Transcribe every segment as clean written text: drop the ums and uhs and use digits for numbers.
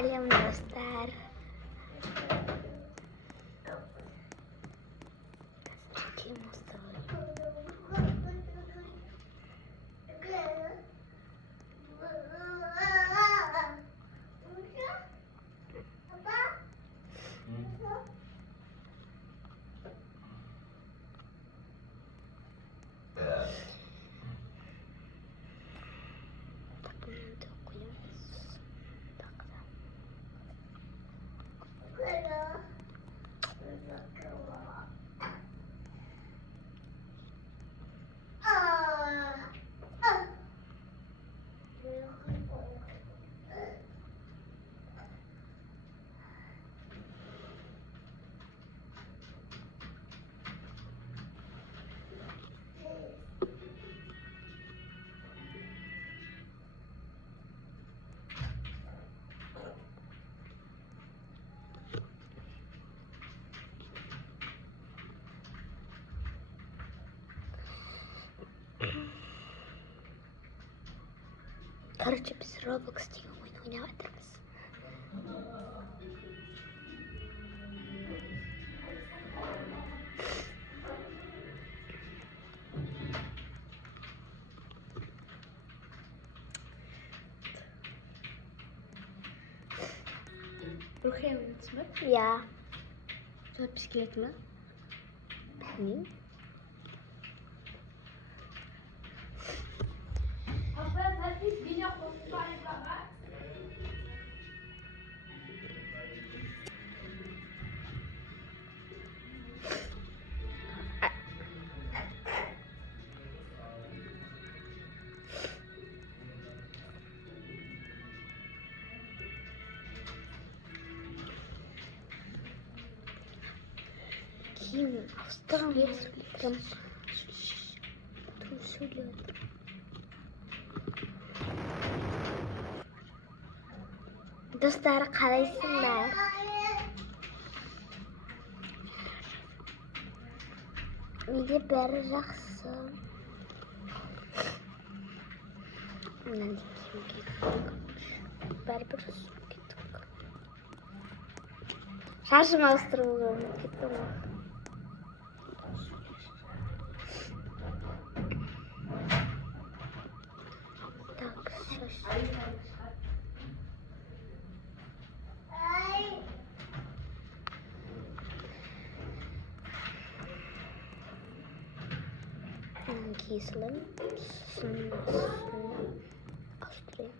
Сәлем достар. Короче, biz Roblox diye oyun oynayabiliriz. Rukiye oynadınız mı? Ya. Sonra bisiklet mi? Bilmiyorum. Kim? Avustralya söyledim. Dur söylüyorum. Dostlar qalaysizlar? Nega bari yaxshi? Baribir ketdik. Shashim Avstraliyaga ketdim. Так, сейчас. Кислым, острый.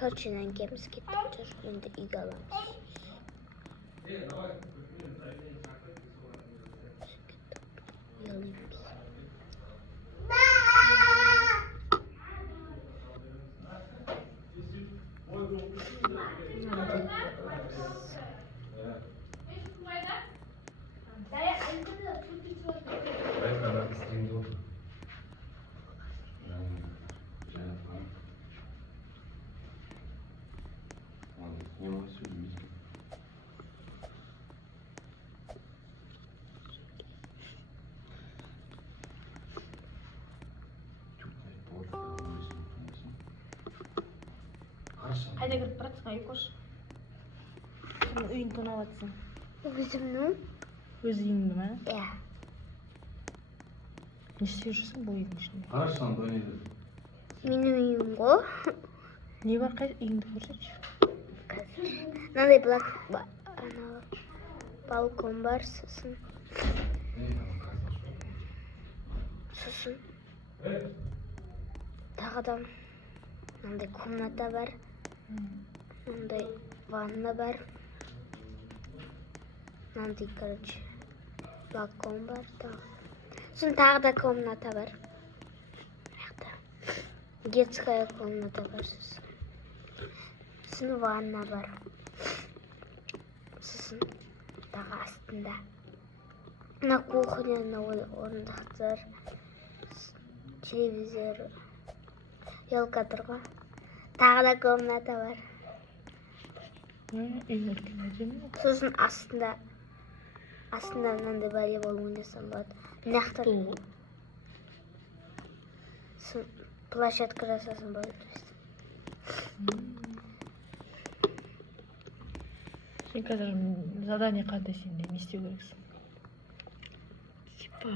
Точно, гемский тоже енді үйге аламыз. Қайда кіріп баратсың, Айкош? Сен үйін тонап жатсың. Өзімнің? Өз үйіңді ма? Иә. Не істеп жүрсің бұл үйдің ішінде? Қарашан дөнеді. Менің үйім ғой. Не бар, қай үйіңді көрсетші? Мынандай балкон бар, сосын. Тағыдан мынандай комната бар. Мынандай ванна бар. Мынандай, короче, балкон бар. Сосын тағы да комната бар. Детская комната бар. Сосын ванна бар. Сосын тағы астында. Мына кухняны орындықтар. телевизор, елка тұрға. Тағы да комната бар. Үй үлкен әдемі. Сосын астында мынандай волейбол ойнасам болады. Мына жақта площадка жасасам болады. Сен қазір задание қандай сенде? Не істеу керексің? Типа,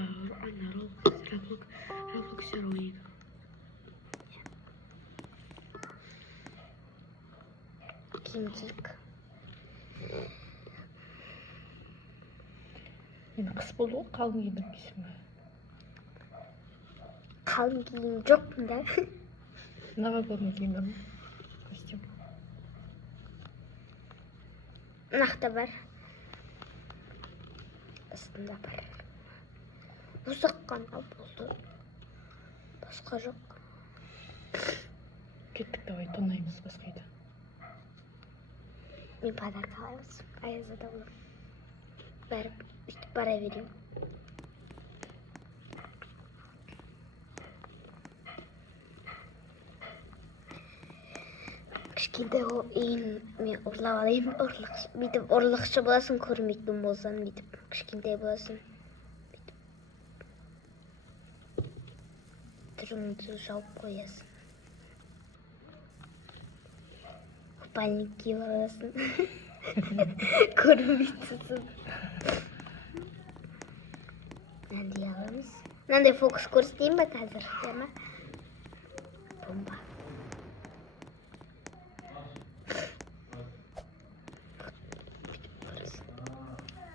ана Роблоксер ойнайды. Киім киік. Енді қыс болды ғой, қалың киіндірмейсің ба? Қалың киім жоқ мында. Новогодний киім бар ма? Костюм. Мынақта бар. Астында бар. Осы қана болды. Басқа жоқ. Кеттік, давай тонаймыз басқа үйде. Мен подарка алайыз. Аязда болам. Бәріп, үйтіп бара берем. Кішкентай мен ұрлап алайын. Бүйтіп ұрлықшы боласың, көрмейтін болсаң, бүйтіп кішкентай боласың. Түріңді жауып қоясың. Купальник киіп аласың. Көрмейтін. Мынандай аламыз. Мынандай фокус көрсетейін ба қазір? Бомба.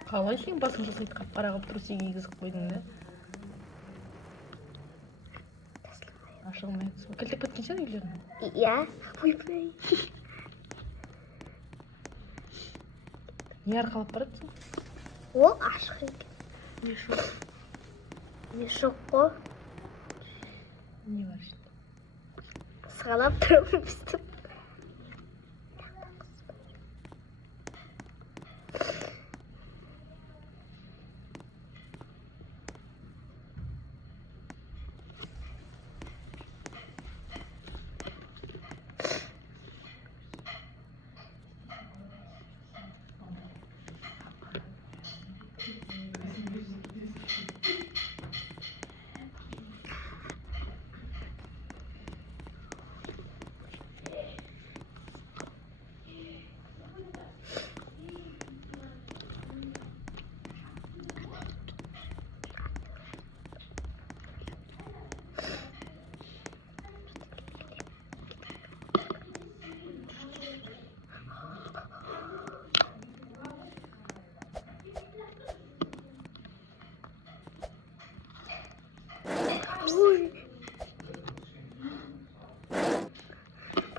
Қалай сен басың жасайды, қап-қара қылып трусы кигізіп қойдың да? Ашылмайды. Кілтеп кеткен сен үйлерін? Иә. Ойбай. Не арқалап баратсың? Ол ашық екен. Мешок. Мешок қой. Не бар ішінде? Сығалап тұрмын біздің. Ой.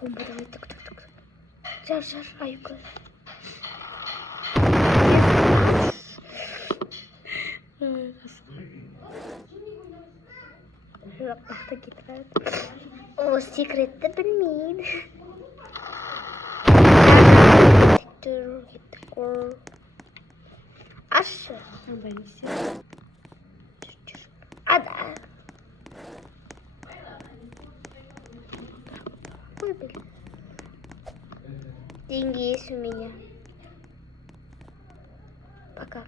Бомба давай, тук-тук-тук. Жар, айка. Жақта кетіреді. О, секретті білмейді. Ашы. Андай не істеді? Ада. Ой, блин. Деньги есть у меня. Пока.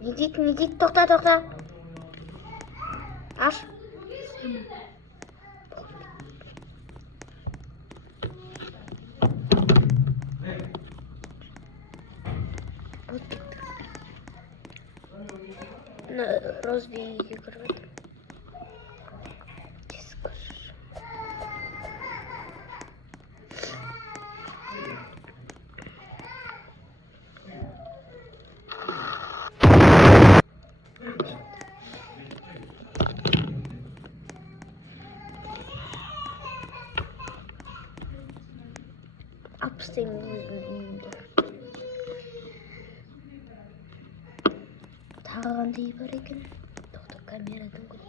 Не дейт, тоқта. Аш. Розбей игры. Апстың үйінде. Тағы қандай бар екен? Тоқта камерадан көріп.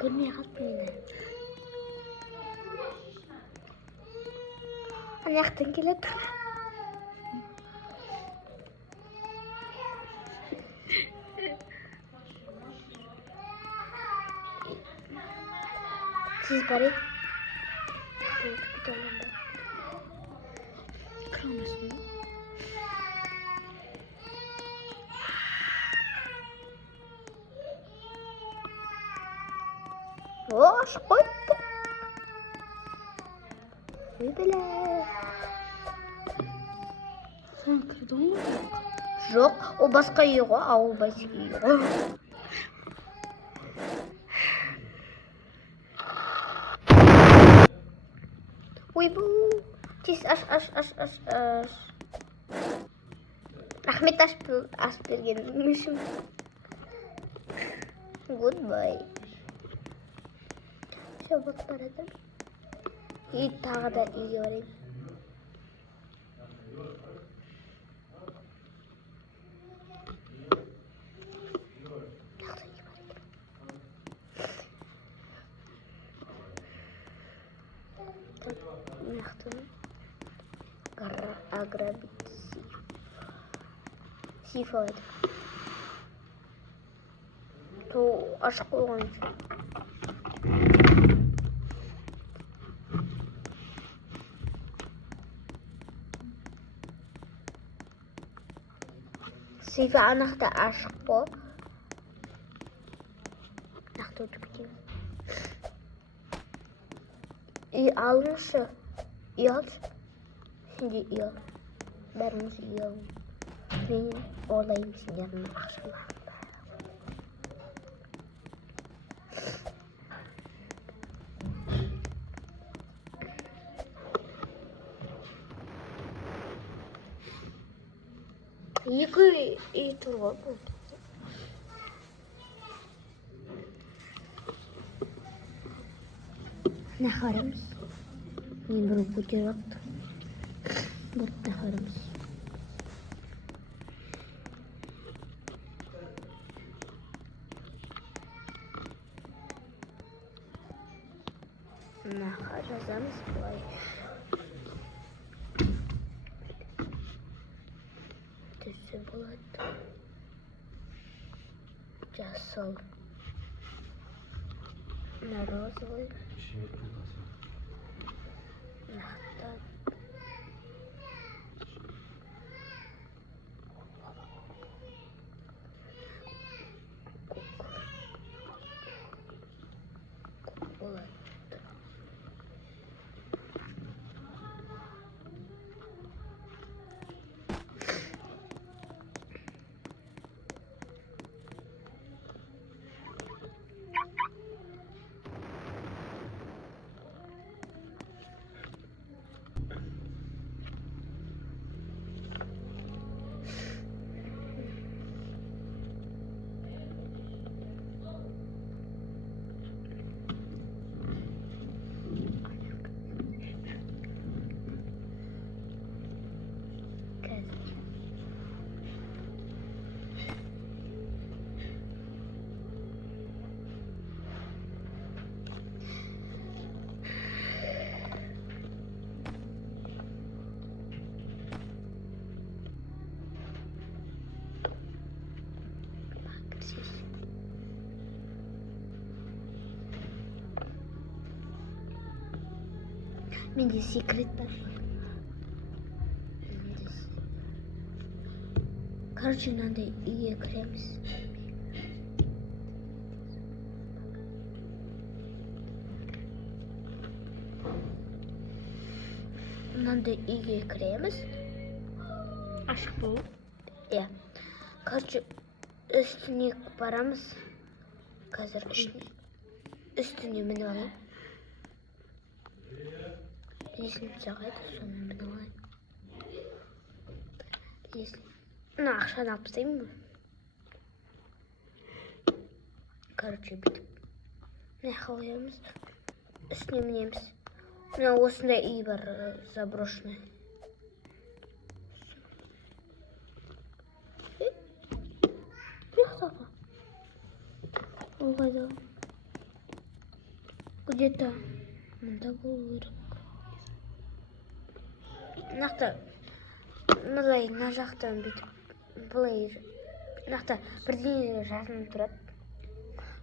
Görmeye kalktım yine. Hani yaktın gelip. Siz bari. Bir tane var. Kırılmasın. Hoş koydum. Böyle. Sen kırdın mı? Yok, o başka yok, o başka yok. Uy bu. Tis aş. Ahmet aş bergenmişim. Goodbye. Şabak paradım. İyi tağı da iyi orayım. Agrabit Seafood. То ашық қойған үшін. Сейфі анақты ашық қой. Нақты өтіп кетейін. Үй алыңызшы. Үй алшы. Сенде үй ал. Бәріңіз үй алың. Мен ойлаймын сендердің ақшаларың. Екі үй тұр ғой бұл. Нахарымыз. Мен бір бутерброд. Bir naharımız. Nahar yazamız kolay. Düşse buladı. Casal. Narozovый. Nahtar. Болады. Менде секрет бар. Короче, мынандай үйге кіреміз. Мынандай үйге кіреміз. Ашық болу. Иә. Короче, үстіне барамыз. Қазір үстіне мініп алайын. Есім жағайды, соны мініп алайын. Мына ақшаны алып тастаймын ба? Короче, бүйтіп. Мына қоямыз. Үстіне мінеміз. Мына осындай үй бар, заброшенный. Ол қайда? Где-то мында болу керек. Мынакта мындай мына жактан бүйтүп былай мынакта бирдене жазылып турат.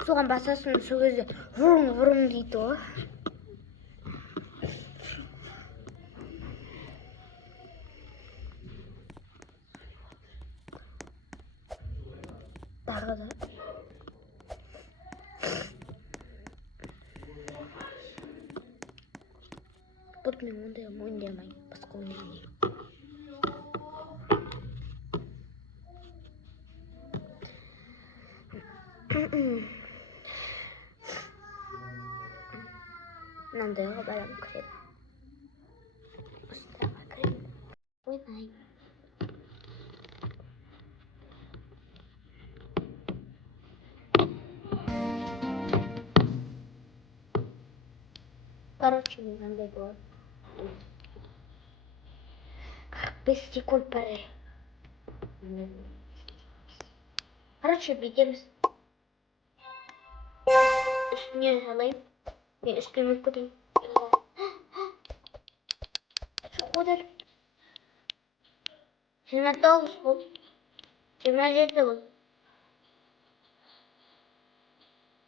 Соған басасың, сол кезде врум дейді ғой. Тағы да. Бұл мен ондай ойнамаймын, басқа ойнамаймын. Мынандайға барам кірем. Осындайға кірем. Ойнайын. Короче, мынандай болады. 45 секунд парай. Короче, бегеміз. Үстіне салайын. Мен үстіне көтейін. Одар. 29 бол. 27 бол.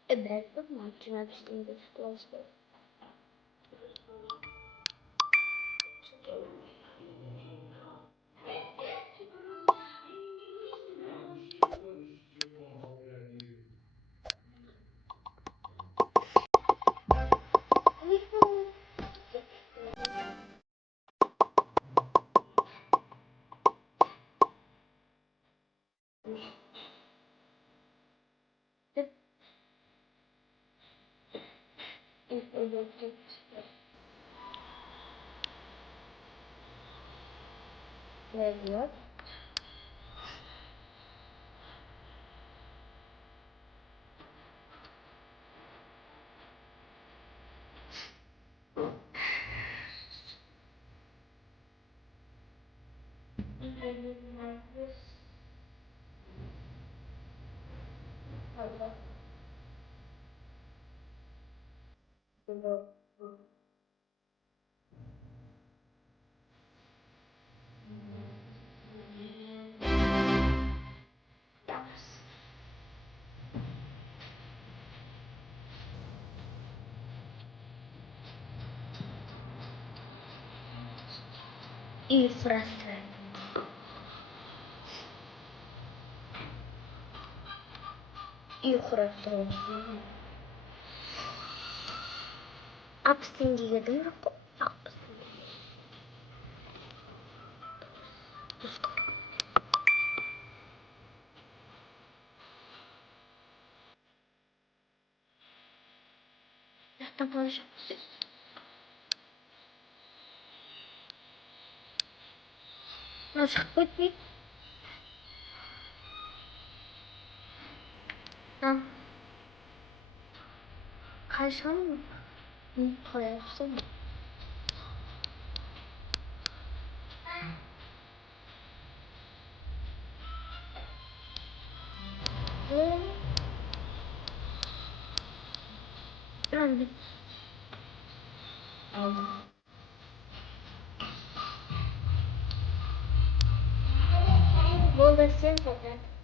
Бәлкім, 25-тен де тұтылауыз керек. Evet. Infraestructura. Infraestructura. Upstream dedim yok. Zaten konuşalım. Nasıl gitmek? Ha. Kaçalım mı? Koyarsın mı? Ben aldım. Bu da sen zaten.